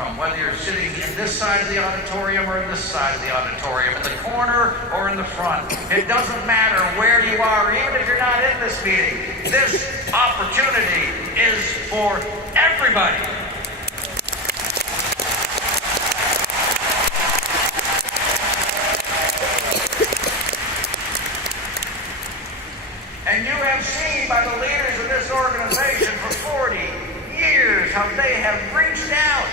from, whether you're sitting in this side of the auditorium or in this side of the auditorium, in the corner or in the front. It doesn't matter where you are, even if you're not in this meeting. This opportunity is for everybody. And you have seen by the leaders of this organization for 40 years how they have reached out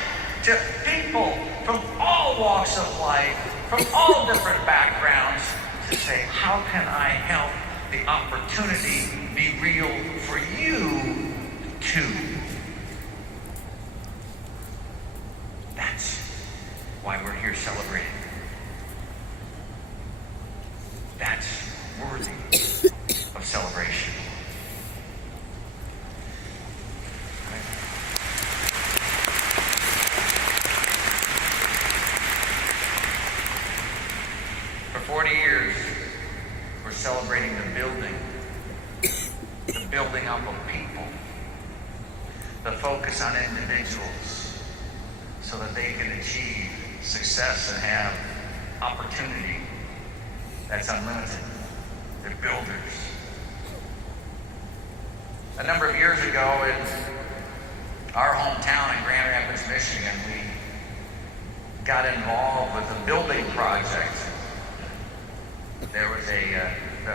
to people from all walks of life, from all different backgrounds, to say, how can I help the opportunity be real for you too? That's why we're here celebrating. That's worthy of celebration. For 40 years, we're celebrating the building up of people, the focus on individuals so that they can achieve success and have opportunity that's unlimited. They're builders. A number of years ago in our hometown in Grand Rapids, Michigan, we got involved with a building project. There was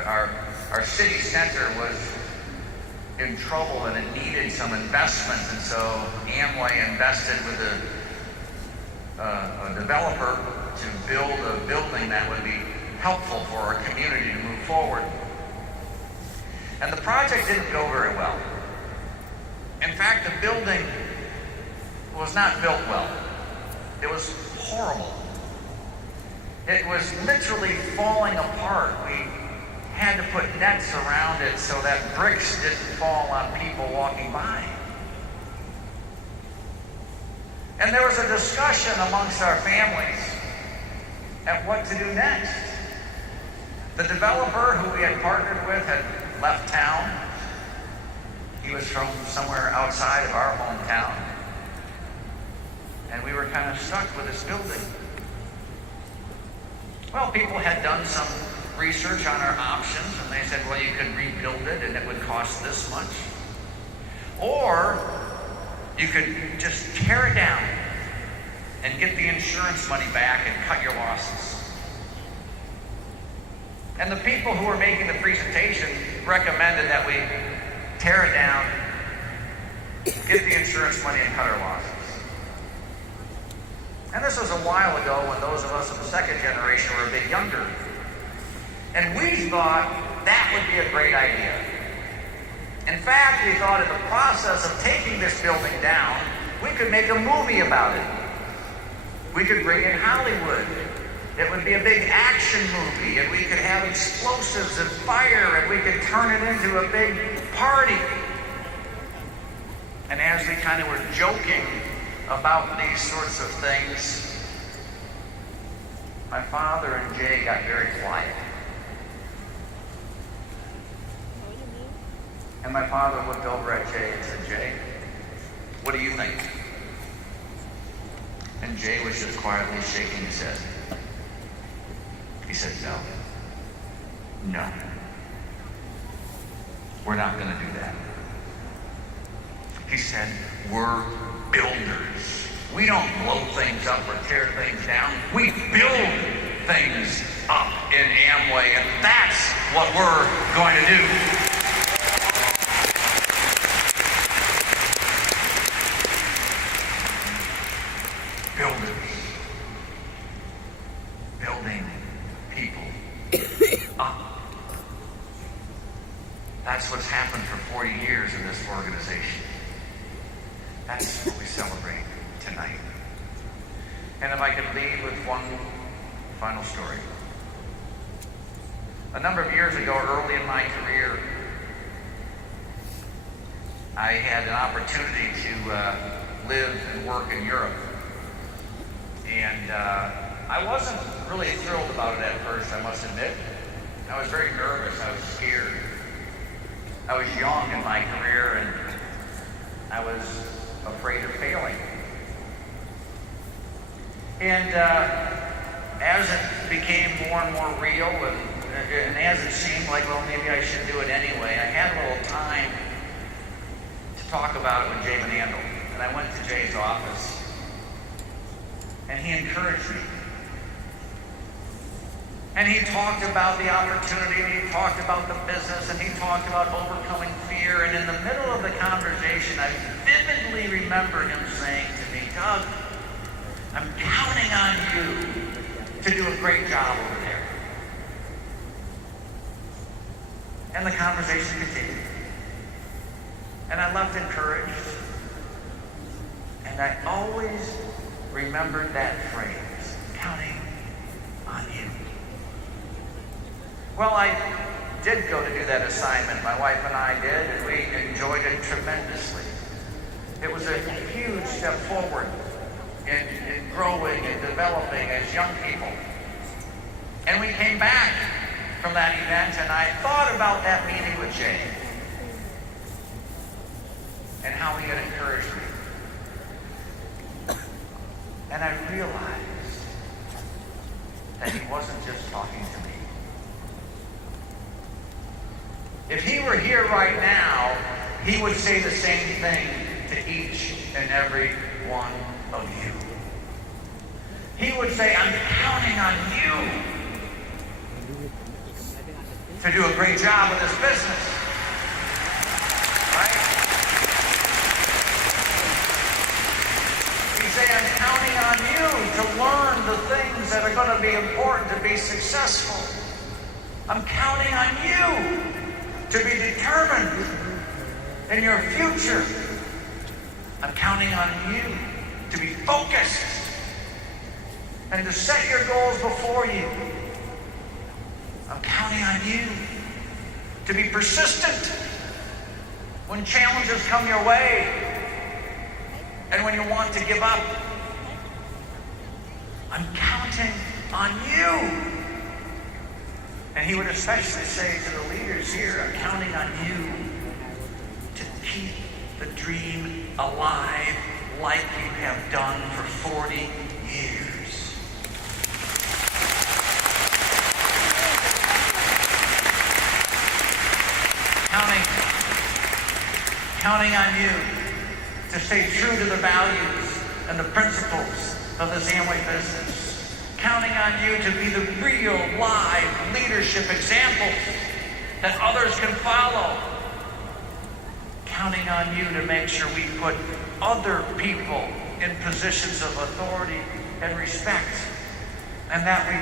our city center was in trouble and it needed some investment, and so Amway invested with a developer to build a building that would be helpful for our community to move forward. And the project didn't go very well. In fact, the building was not built well. It was horrible. It was literally falling apart. We had to put nets around it so that bricks didn't fall on people walking by. And there was a discussion amongst our families at what to do next. The developer who we had partnered with had left town. He was from somewhere outside of our hometown. And we were kind of stuck with this building. Well, people had done some research on our options, and they said, well, you could rebuild it and it would cost this much. Or you could just tear it down and get the insurance money back and cut your losses. And the people who were making the presentation recommended that we tear it down, get the insurance money, and cut our losses. And this was a while ago when those of us of the second generation were a bit younger. And we thought that would be a great idea. In fact, we thought in the process of taking this building down, we could make a movie about it. We could bring in Hollywood. It would be a big action movie, and we could have explosives and fire, and we could turn it into a big party. And as we kind of were joking about these sorts of things, my father and Jay got very quiet. And my father looked over at Jay and said, Jay, what do you think? And Jay was just quietly shaking his head. He said, no, we're not going to do that. He said, we're builders. We don't blow things up or tear things down. We build things up in Amway, and that's what we're going to do. Builders. Building people up. That's what's happened for 40 years in this organization. That's what we celebrate tonight. And if I could leave with one final story. A number of years ago, early in my career, I had an opportunity to live and work in Europe. And I wasn't really thrilled about it at first, I must admit. I was very nervous. I was scared. I was young in my career, and I was afraid of failing. And as it became more and more real, and as it seemed like, well, maybe I should do it anyway, I had a little time to talk about it with Jay Manandel. And I went to Jay's office, and he encouraged me. And he talked about the opportunity, and he talked about the business, and he talked about overcoming fear. And in the middle of the conversation, I vividly remember him saying to me, Doug, I'm counting on you to do a great job over there. And the conversation continued. And I left encouraged. And I always remembered that phrase, counting on you. Well, I did go to do that assignment. My wife and I did, and we enjoyed it tremendously. It was a huge step forward in growing and developing as young people. And we came back from that event, and I thought about that meeting with Jay and how he had encouraged me. And I realized that he wasn't just talking to me. If he were here right now, he would say the same thing to each and every one of you. He would say, I'm counting on you to do a great job with this business. Right? He'd say, I'm counting on you to learn the things that are going to be important to be successful. I'm counting on you to be determined in your future. I'm counting on you to be focused and to set your goals before you. I'm counting on you to be persistent when challenges come your way and when you want to give up. I'm counting on you. And he would especially say to the leaders here, I'm counting on you to keep the dream alive like you have done for 40 years. Counting on you to stay true to the values and the principles of the Amway business. Counting on you to be the real, live leadership examples that others can follow. Counting on you to make sure we put other people in positions of authority and respect, and that we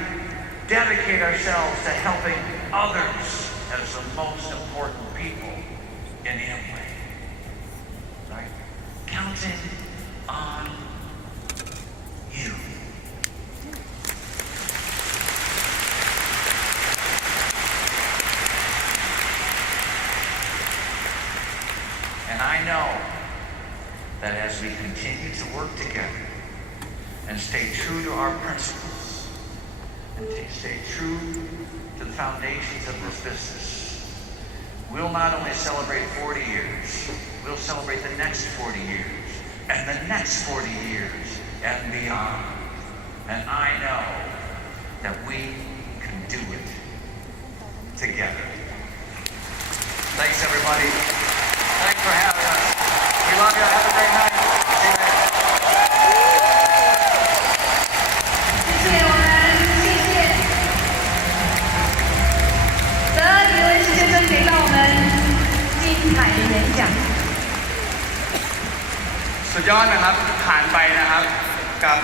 dedicate ourselves to helping others as the most important people in Amway. Right? Counting on you. And I know that as we continue to work together and stay true to our principles and stay true to the foundations of this business, we'll not only celebrate 40 years, we'll celebrate the next 40 years and the next 40 years and beyond. And I know that we can do it together. Thanks, everybody. Thanks for having us. We love you. Have a great night. See you later. 谢谢我们，谢谢德语文先生给到我们精彩的演讲。 สุดยอดนะครับผ่านไปนะครับกับ